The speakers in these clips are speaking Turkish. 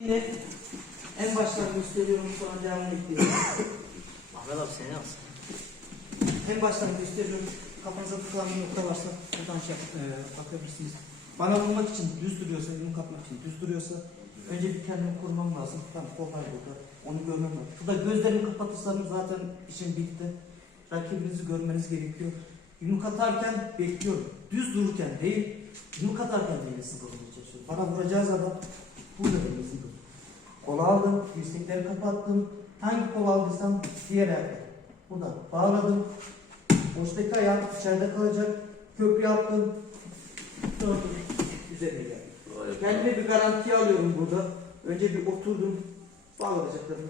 Yine en baştan gösteriyorum sonra devamını ekliyorum. Ahmet abi seni yapsın. En baştan gösteriyorum. Kafanıza tutulan bir nokta varsa buradan şey e, bakabilirsiniz. Bana vurmak için düz duruyorsa, yumruk atmak için düz duruyorsa önce bir kendimi korumam lazım. Tamam kollar burada. Onu görmem lazım. Şurada gözlerimi kapatırsanız zaten işim bitti. Rakibinizi görmeniz gerekiyor. Yumruk atarken bekliyorum. Düz dururken değil, yumruk atarken dengesini korumaya çalışıyorum. Bana vuracağız adam burada koruyor. Kolu aldım, dirsekleri kapattım. Hangi kol aldıysam diğer ayakta. Burada bağladım. Boştaki ayağım içeride kalacak. Köprü yaptım. Döndüm. Üzerine geldim. Kendime bir garanti alıyorum burada. Önce bir oturdum. Bağlayacaklarımı.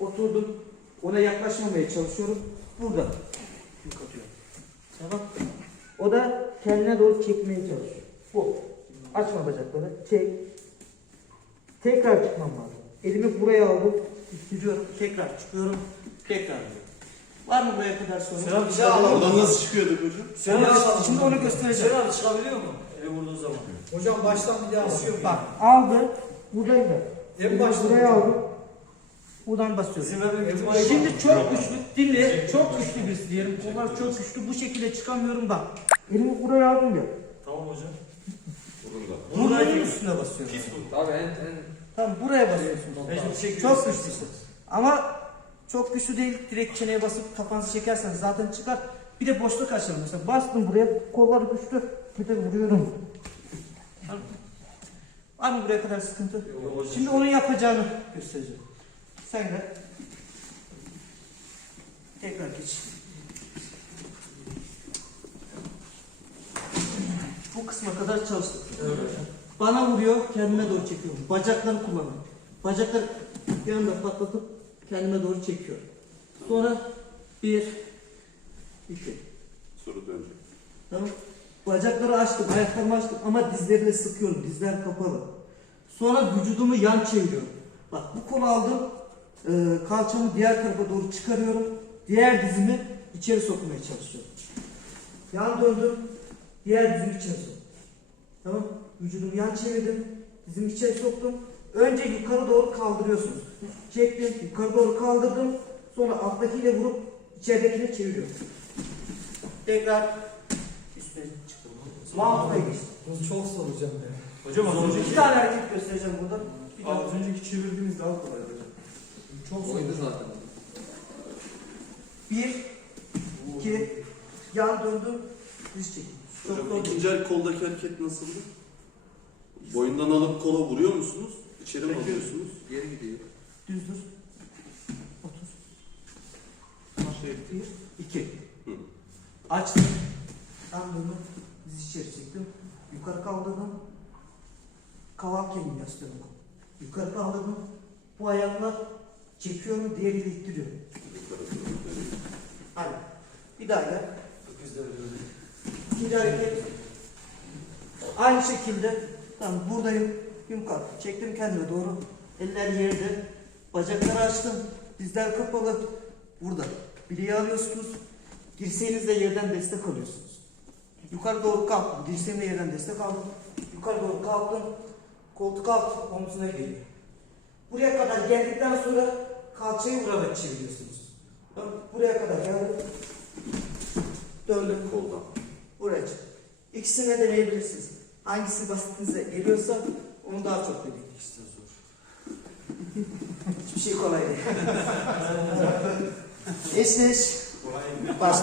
Oturdum. Ona yaklaşmamaya çalışıyorum. Burada. Yük atıyorum. Tamam. O da kendine doğru çekmeye çalışıyor. Bu. Açma bacakları. Çek. Tekrar çıkmam lazım. Elimi buraya aldım. İttiriyorum. Tekrar çıkıyorum. Tekrar. Var mı buraya kadar sorun? Selam bir şey alalım. Oradan nasıl çıkıyorduk hocam? Sen abi Şimdi onu göstereceğim. Sen abi çıkabiliyor mu? Eli vurduğun zaman. Hocam baştan bir daha basıyorum. Bak aldı. Buradayım da. En başta Buraya aldım. Buradan basıyorum. Şimdi çok güçlü, dinle, çok güçlü birisi diyelim. Kollar çok güçlü, bu şekilde çıkamıyorum bak. Elimi buraya aldım ya. Tamam hocam. Burnunun üstüne basıyorum. Abi en en Tamam buraya basıyorsun. Mecbur çekiyorsun. Çok güçlüsün. Ama çok güçlü değil, direkt çeneye basıp kafanızı çekerseniz zaten çıkar. Bir de boşluk açalım mesela. Bastım buraya, kolları güçlü, bir de vuruyorum. Var mı buraya kadar sıkıntı? Yok. Şimdi onun yapacağını göstereceğim. Sen de. Tekrar geç. Bu kısma kadar. Evet hocam. Bana vuruyor, kendime doğru çekiyorum. Bacakları kullanıyorum. Bacakları yanımda patlatıp kendime doğru çekiyorum. Sonra bir, iki. Soru dönecek. Tamam. Bacakları açtım, ayaklarımı açtım ama dizlerine sıkıyorum. Dizler kapalı. Sonra vücudumu yan çeviriyorum. Bak bu kolu aldım. e, kalçamı diğer tarafa doğru çıkarıyorum. Diğer dizimi içeri sokmaya çalışıyorum. Yan döndüm. Diğer dizimi içeri soktum. Tamam. Vücudumu yan çevirdim. Dizimi içeri soktum. Önce yukarı doğru kaldırıyorsunuz. Çektim. Yukarı doğru kaldırdım. Sonra alttakiyle vurup içeridekine çeviriyorum. Tekrar üstüne çıktım. Mahmut'a geçtim. bu çok zor hocam ya. Hocam az İki önceki, tane hareket göstereceğim burada. Bir tane. az önceki çevirdiğimiz daha kolay hocam. Çok zordu zaten. Bir, iki, yan döndüm, diz çektim. Çok Hocam ikinci el koldaki hareket nasıldı? Boyundan alıp kola vuruyor musunuz? İçeri mi alıyorsunuz? Geri gidiyor. Düz dur. Otur. Şey, Bir, iki. Hı. Açtım. Yan döndüm, diz içeri çektim. Yukarı kaldırdım. Kaval kendimi yasladım. Yukarı kaldırdım. Bu ayaklar çekiyorum, diğeriyle ittiriyorum. Hadi. Bir daha gel. Güzel. İkinci hareket. Aynı şekilde tamam buradayım. Yumkat. Çektim kendime doğru. Eller yerde. Bacakları açtım. Dizler kapalı. Burada. Bileği alıyorsunuz. Dirseğinizle yerden destek alıyorsunuz. Yukarı doğru kalktım. Dirseğimle yerden destek aldım. Yukarı doğru kalktım. Koltuk alt omzuna geliyor. Buraya kadar geldikten sonra kalçayı vurarak çeviriyorsunuz. Buraya kadar geldim. Döndüm. koldan. Buraya çık. İkisini de deneyebilirsiniz. Hangisi basitinize geliyorsa onu daha çok deneyin. İşte zor. Hiçbir şey kolay değil. Eşleş. Başla.